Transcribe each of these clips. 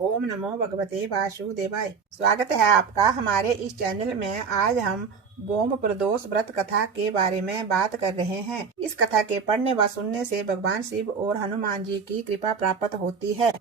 ओम नमो भगवते वासुदेवाय। स्वागत है आपका हमारे इस चैनल में। आज हम बोम प्रदोष व्रत कथा के बारे में बात कर रहे हैं। इस कथा के पढ़ने व सुनने से भगवान शिव और हनुमान जी की कृपा प्राप्त होती है।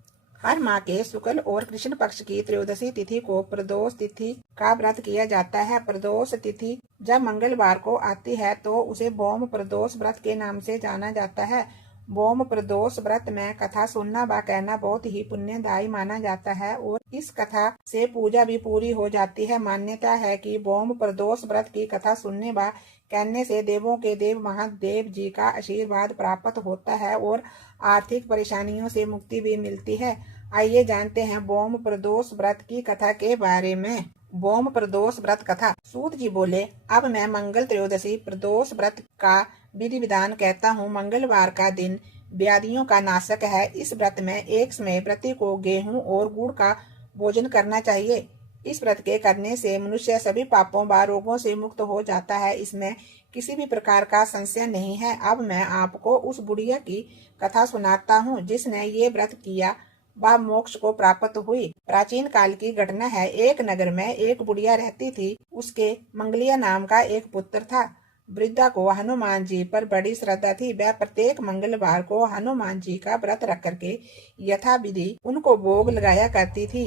हर माह के शुक्ल और कृष्ण पक्ष की त्रयोदशी तिथि को प्रदोष तिथि का व्रत किया जाता है। प्रदोष तिथि जब मंगलवार को आती है तो उसे बोम प्रदोष व्रत के नाम से जाना जाता है। बोम प्रदोष व्रत में कथा सुनना व कहना बहुत ही पुण्यदायी माना जाता है और इस कथा से पूजा भी पूरी हो जाती है। मान्यता है कि बोम प्रदोष व्रत की कथा सुनने व कहने से देवों के देव महादेव जी का आशीर्वाद प्राप्त होता है और आर्थिक परेशानियों से मुक्ति भी मिलती है। आइए जानते हैं बोम प्रदोष व्रत की कथा के बारे में। बोम प्रदोष व्रत कथा। सूत जी बोले, अब मैं मंगल त्रयोदशी प्रदोष व्रत का विधि विधान कहता हूँ। मंगलवार का दिन व्याधियों का नाशक है। इस व्रत में एक समय प्रति को गेहूं और गुड़ का भोजन करना चाहिए। इस व्रत के करने से मनुष्य सभी पापों व रोगों से मुक्त हो जाता है। इसमें किसी भी प्रकार का संशय नहीं है। अब मैं आपको उस बुढ़िया की कथा सुनाता हूँ जिसने ये व्रत किया वह मोक्ष को प्राप्त हुई। प्राचीन काल की घटना है। एक नगर में एक बुढ़िया रहती थी। उसके मंगलिया नाम का एक पुत्र था। वृद्धा को हनुमान जी पर बड़ी श्रद्धा थी। वह प्रत्येक मंगलवार को हनुमान जी का व्रत रख करके यथाविधि उनको भोग लगाया करती थी।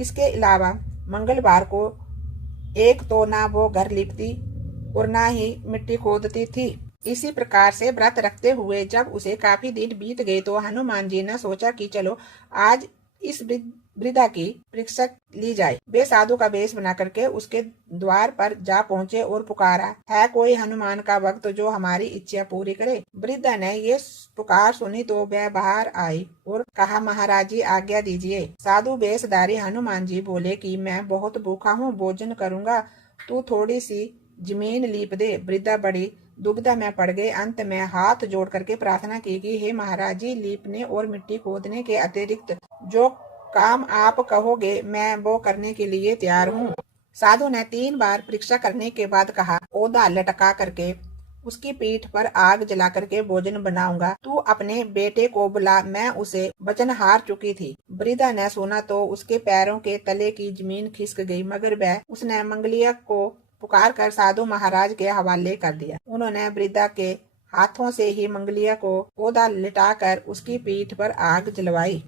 इसके अलावा मंगलवार को एक तो ना वो घर लिपती और ना ही मिट्टी खोदती थी। इसी प्रकार से व्रत रखते हुए जब उसे काफी दिन बीत गए तो हनुमान जी ने सोचा कि चलो आज इस वृद्धा की परीक्षा ली जाए। वे साधु का वेश बना करके उसके द्वार पर जा पहुंचे और पुकारा, है कोई हनुमान का भक्त जो हमारी इच्छा पूरी करे। वृद्धा ने ये पुकार सुनी तो वह बाहर आई और कहा, महाराज जी आज्ञा दीजिए। साधु वेशधारी हनुमान जी बोले कि मैं बहुत भूखा हूँ, भोजन करूंगा, तू थोड़ी सी जमीन लीप दे। वृद्धा बड़ी दुविधा में पड़ गए। अंत में हाथ जोड़ करके प्रार्थना की कि हे महाराज जी, लीपने और मिट्टी खोदने के अतिरिक्त जो काम आप कहोगे मैं वो करने के लिए तैयार हूँ। साधु ने 3 बार परीक्षा करने के बाद कहा, ओदा लटका करके उसकी पीठ पर आग जला करके भोजन बनाऊंगा। तू अपने बेटे को बुला, मैं उसे वचन हार चुकी थी। वृद्धा ने सुना तो उसके पैरों के तले की जमीन खिसक गई, मगर वह उसने मंगलिया को पुकार कर साधु महाराज के हवाले कर दिया। उन्होंने वृद्धा के हाथों से ही मंगलिया को ओदा लिटाकर उसकी पीठ पर आग जलवाई,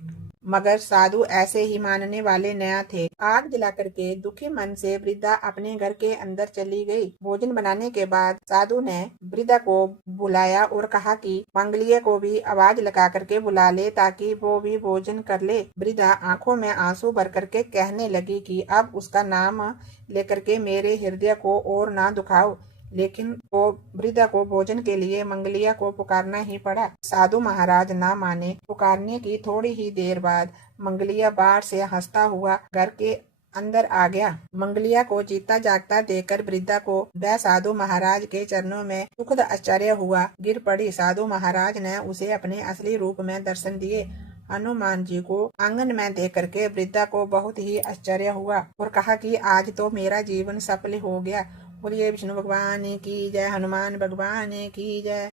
मगर साधु ऐसे ही मानने वाले नया थे। आग जला करके दुखी मन से वृद्धा अपने घर के अंदर चली गई। भोजन बनाने के बाद साधु ने वृद्धा को बुलाया और कहा कि मंगलिया को भी आवाज लगा करके बुला ले ताकि वो भी भोजन कर ले। वृद्धा आंखों में आंसू भर करके कहने लगी कि अब उसका नाम लेकर के मेरे हृदय को और ना दुखाओ। लेकिन वो वृद्धा को भोजन के लिए मंगलिया को पुकारना ही पड़ा। साधु महाराज ना माने। पुकारने की थोड़ी ही देर बाद मंगलिया बाहर से हंसता हुआ घर के अंदर आ गया। मंगलिया को जीता जागता देखकर वृद्धा को वह साधु महाराज के चरणों में सुखद आश्चर्य हुआ, गिर पड़ी। साधु महाराज ने उसे अपने असली रूप में दर्शन दिए। हनुमान जी को आंगन में देख करके वृद्धा को बहुत ही आश्चर्य हुआ और कहा कि आज तो मेरा जीवन सफल हो गया। बोलिए विष्णु भगवान की जय, हनुमान भगवान की जय।